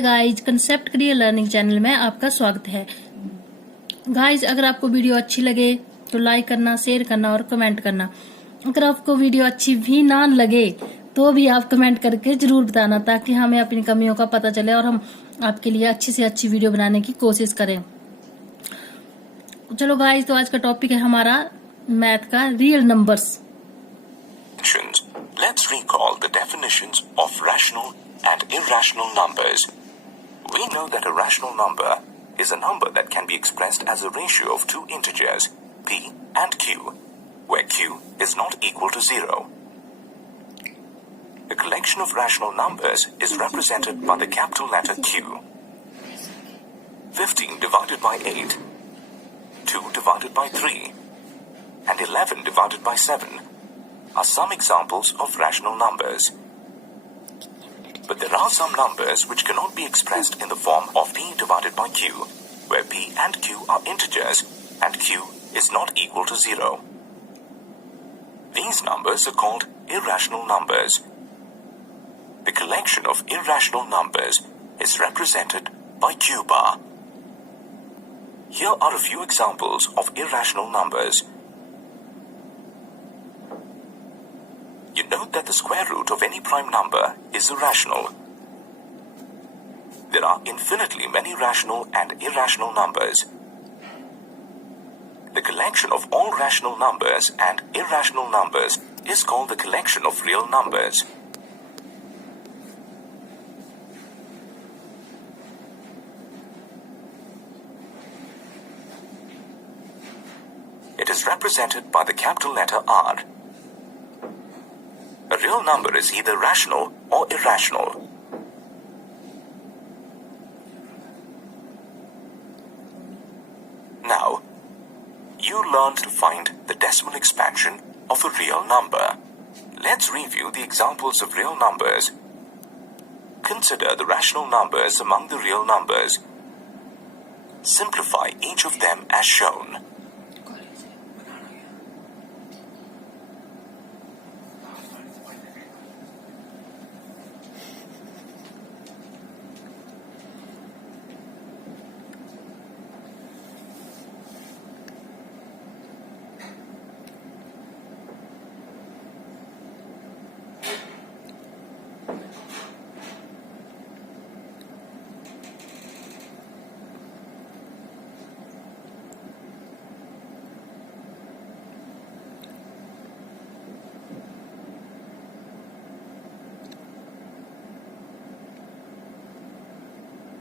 Hi guys, concept create learning channel में आपका स्वागत है। गाइज, अगर आपको वीडियो अच्छी लगे तो लाइक करना, शेयर करना और कमेंट करना। अगर आपको वीडियो अच्छी भी ना लगे तो भी आप कमेंट करके जरूर बताना, ताकि हमें अपनी कमियों का पता चले और हम आपके लिए अच्छी से अच्छी वीडियो बनाने की कोशिश करें। चलो गाइज, तो आज का टॉपिक है हमारा मैथ का real numbers. Let's recall the definitions of rational and irrational numbers. We know that a rational number is a number that can be expressed as a ratio of two integers, p and q, where q is not equal to 0. A collection of rational numbers is represented by the capital letter Q. 15 divided by 8, 2 divided by 3, and 11 divided by 7 are some examples of rational numbers. But there are some numbers which cannot be expressed in the form of p divided by q, where p and q are integers and q is not equal to 0. These numbers are called irrational numbers. The collection of irrational numbers is represented by q bar. Here are a few examples of irrational numbers. You note that the square root of any prime number is irrational. There are infinitely many rational and irrational numbers. The collection of all rational numbers and irrational numbers is called the collection of real numbers. It is represented by the capital letter R. A real number is either rational or irrational. Now, you learned to find the decimal expansion of a real number. Let's review the examples of real numbers. Consider the rational numbers among the real numbers. Simplify each of them as shown.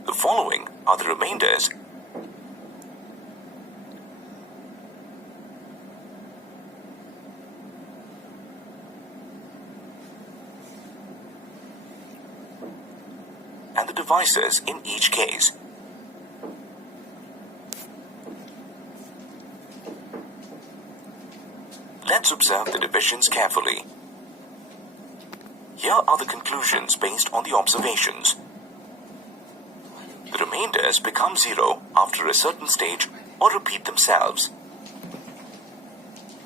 The following are the remainders. And the divisors in each case. Let's observe the divisions carefully. Here are the conclusions based on the observations. The remainders become 0 after a certain stage or repeat themselves.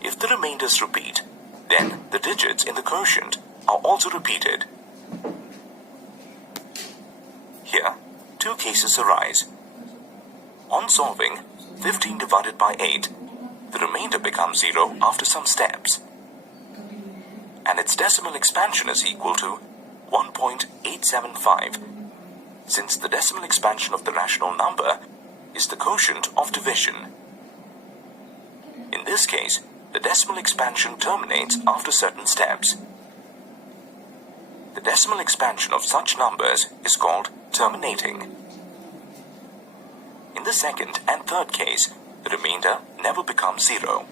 If the remainders repeat, then the digits in the quotient are also repeated. Here, two cases arise. On solving 15 divided by 8, the remainder becomes 0 after some steps, and its decimal expansion is equal to 1.875. Since the decimal expansion of the rational number is the quotient of division. In this case, the decimal expansion terminates after certain steps. The decimal expansion of such numbers is called terminating. In the second and third case, the remainder never becomes 0.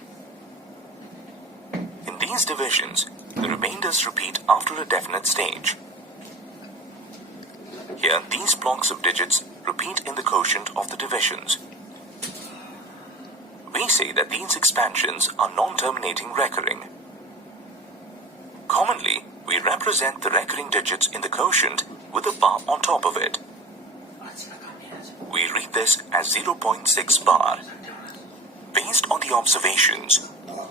In these divisions, the remainders repeat after a definite stage. Here, these blocks of digits repeat in the quotient of the divisions. We say that these expansions are non-terminating recurring. Commonly, we represent the recurring digits in the quotient with a bar on top of it. We read this as 0.6 bar. Based on the observations,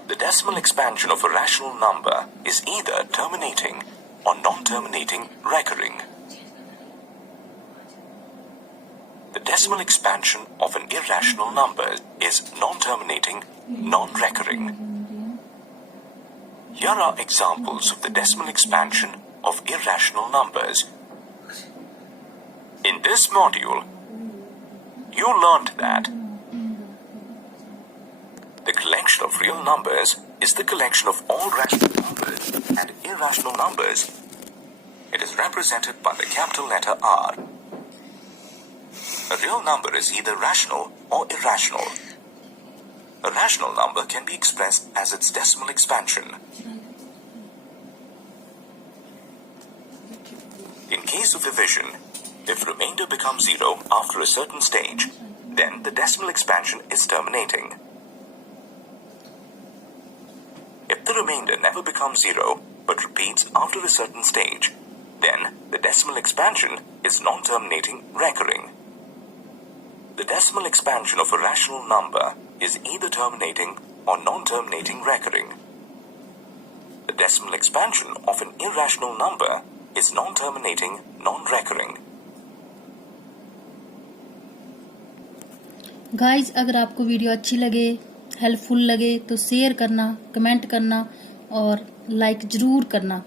the decimal expansion of a rational number is either terminating or non-terminating recurring. The decimal expansion of an irrational number is non-terminating, non-recurring. Here are examples of the decimal expansion of irrational numbers. In this module, you learned that the collection of real numbers is the collection of all rational numbers and irrational numbers. It is represented by the capital letter R. A real number is either rational or irrational. A rational number can be expressed as its decimal expansion. In case of division, if remainder becomes 0 after a certain stage, then the decimal expansion is terminating. If the remainder never becomes 0 but repeats after a certain stage, then the decimal expansion is non-terminating, recurring. The decimal expansion of a rational number is either terminating or non-terminating, recurring. The decimal expansion of an irrational number is non-terminating, non-recurring. Guys, अगर आपको video अच्छी लगे, helpful लगे तो share करना, comment करना और like ज़रूर करना।